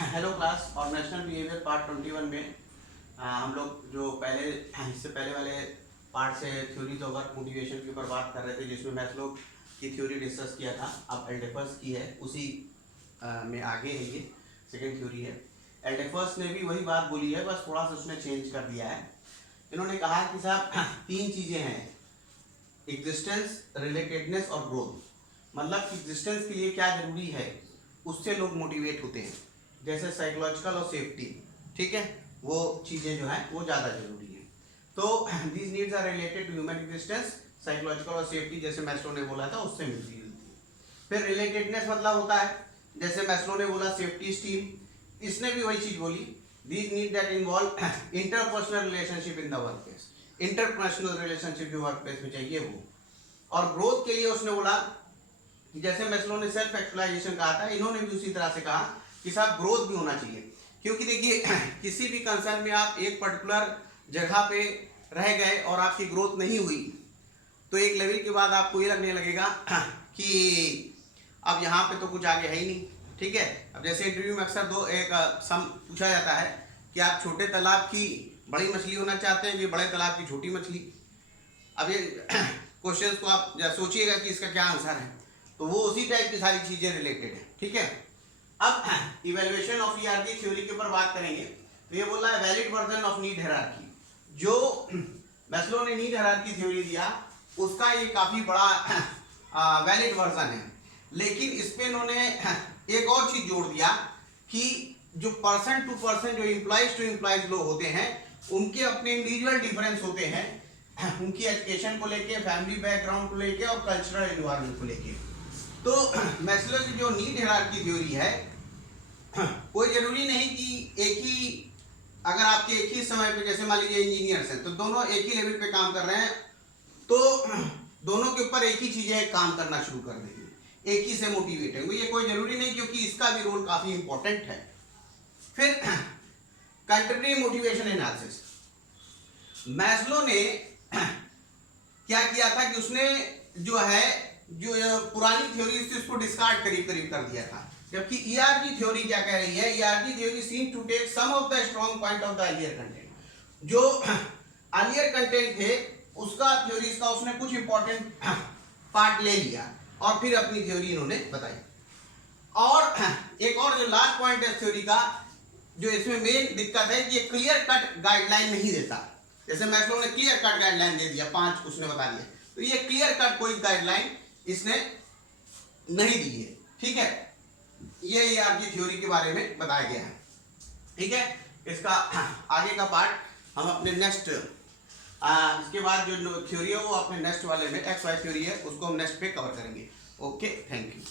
Hello class, organisational behaviour part 21 में हम लोग जो पहले इससे पहले वाले पार्ट से थ्योरीज ऑफ वर्क मोटिवेशन के ऊपर बात कर रहे थे, जिसमें मैस्लो की थ्योरी डिस्कस किया था। अब एल्डेफर्स की है, उसी में आगे है, ये सेकंड थ्योरी है। एल्डेफर्स ने भी वही बात बोली है, बस थोड़ा सा उसने चेंज कर दिया है। इन्होंने कहा कि साहब तीन चीज़ें हैं, एग्जिस्टेंस, रिलेटेडनेस और ग्रोथ। मतलब कि एग्जिस्टेंस के लिए क्या जरूरी है, उससे लोग मोटिवेट होते हैं, जैसे साइकोलॉजिकल और सेफ्टी, ठीक है, वो चीज़ें जो हैं वो ज़्यादा जरूरी हैं। तो these needs are related to human existence. Psychological और सेफ्टी जैसे मैस्लो ने बोला था उससे मिलती जुलती है। फिर रिलेटेडनेस मतलब होता है, जैसे मैस्लो ने बोला सेफ्टी स्टीम, इसने भी वही चीज़ बोली, these need that involve interpersonal relationship in the work place. Interpersonal relationship जो वर्क प्लेस में चाहिए वो। और ग्रोथ के लिए उसने बोला कि जैसे मैस्लो ने सेल्फ एक्चुअलाइजेशन कहा था, इन्होंने भी उसी तरह से कहा कि साहब ग्रोथ भी होना चाहिए। क्योंकि देखिए किसी भी कंसर्न में आप एक पर्टिकुलर जगह पे रह गए और आपकी ग्रोथ नहीं हुई, तो एक लेवल के बाद आपको ये लगने लगेगा कि अब यहाँ पे तो कुछ आगे है ही नहीं, ठीक है। अब जैसे इंटरव्यू में अक्सर एक सम पूछा जाता है कि आप छोटे तालाब की बड़ी मछली होना चाहते हैं कि बड़े तालाब की छोटी मछली। अब ये क्वेश्चन को आप सोचिएगा कि इसका क्या आंसर है, तो वो उसी टाइप की सारी चीजें रिलेटेड है, ठीक है। अब इवैल्यूएशन ऑफ ईआरकी थ्योरी के ऊपर बात करेंगे। तो ये बोल रहा है valid version of need hierarchy. जो मैस्लो ने नीड हायरार्की थ्योरी दिया उसका ये काफी बड़ा वैलिड वर्जन है, लेकिन इस पे इन्होंने एक और चीज जोड़ दिया कि जो पर्सन टू पर्सन, जो एम्प्लॉइज टू एम्प्लॉइज लोग होते हैं, उनके अपने इंडिविजुअल डिफरेंस होते हैं, उनकी एजुकेशन को लेके, फैमिली बैकग्राउंड को लेके और कल्चरल एनवायरनमेंट को लेके। तो मैस्लो की जो नीड हायरार्की थ्योरी है, कोई जरूरी नहीं कि एक ही, अगर आपके एक ही समय पे, जैसे मान लीजिए इंजीनियर्स हैं तो दोनों एक ही लेवल पे काम कर रहे हैं, तो दोनों के ऊपर एक ही चीजें काम करना शुरू कर देंगे, एक ही से मोटिवेट है ये कोई जरूरी नहीं, क्योंकि इसका भी रोल काफी इंपॉर्टेंट है। फिर कंट्री मोटिवेशन एनालिसिस, मैस्लो ने क्या किया था कि उसने जो है जो पुरानी थ्योरी थी उसको डिस्कार्ड करीब करीब कर दिया था, जबकि ईआरजी थ्योरी क्या कह रही है, ERG theory seem to take some of the strong point of the earlier content. जो अर्लियर कंटेंट थे उसका थ्योरीज का उसने कुछ इंपॉर्टेंट पार्ट ले लिया और फिर अपनी थ्योरी इन्होंने बताई। और एक और जो लास्ट पॉइंट है थ्योरी का, जो इसमें मेन दिक्कत है कि ये क्लियर कट गाइडलाइन नहीं देता। जैसे मैस्लो ने क्लियर कट गाइडलाइन दे दिया, 5 उसने बता दिया, तो ये क्लियर कट कोई गाइडलाइन इसने नहीं दी है, ठीक है। ये ईआरजी थ्योरी के बारे में बताया गया है, ठीक है। इसका आगे का पार्ट हम अपने नेक्स्ट, इसके बाद जो थ्योरी है वो अपने नेक्स्ट वाले में, एक्स वाई थ्योरी है उसको हम नेक्स्ट पे कवर करेंगे। Okay, thank you.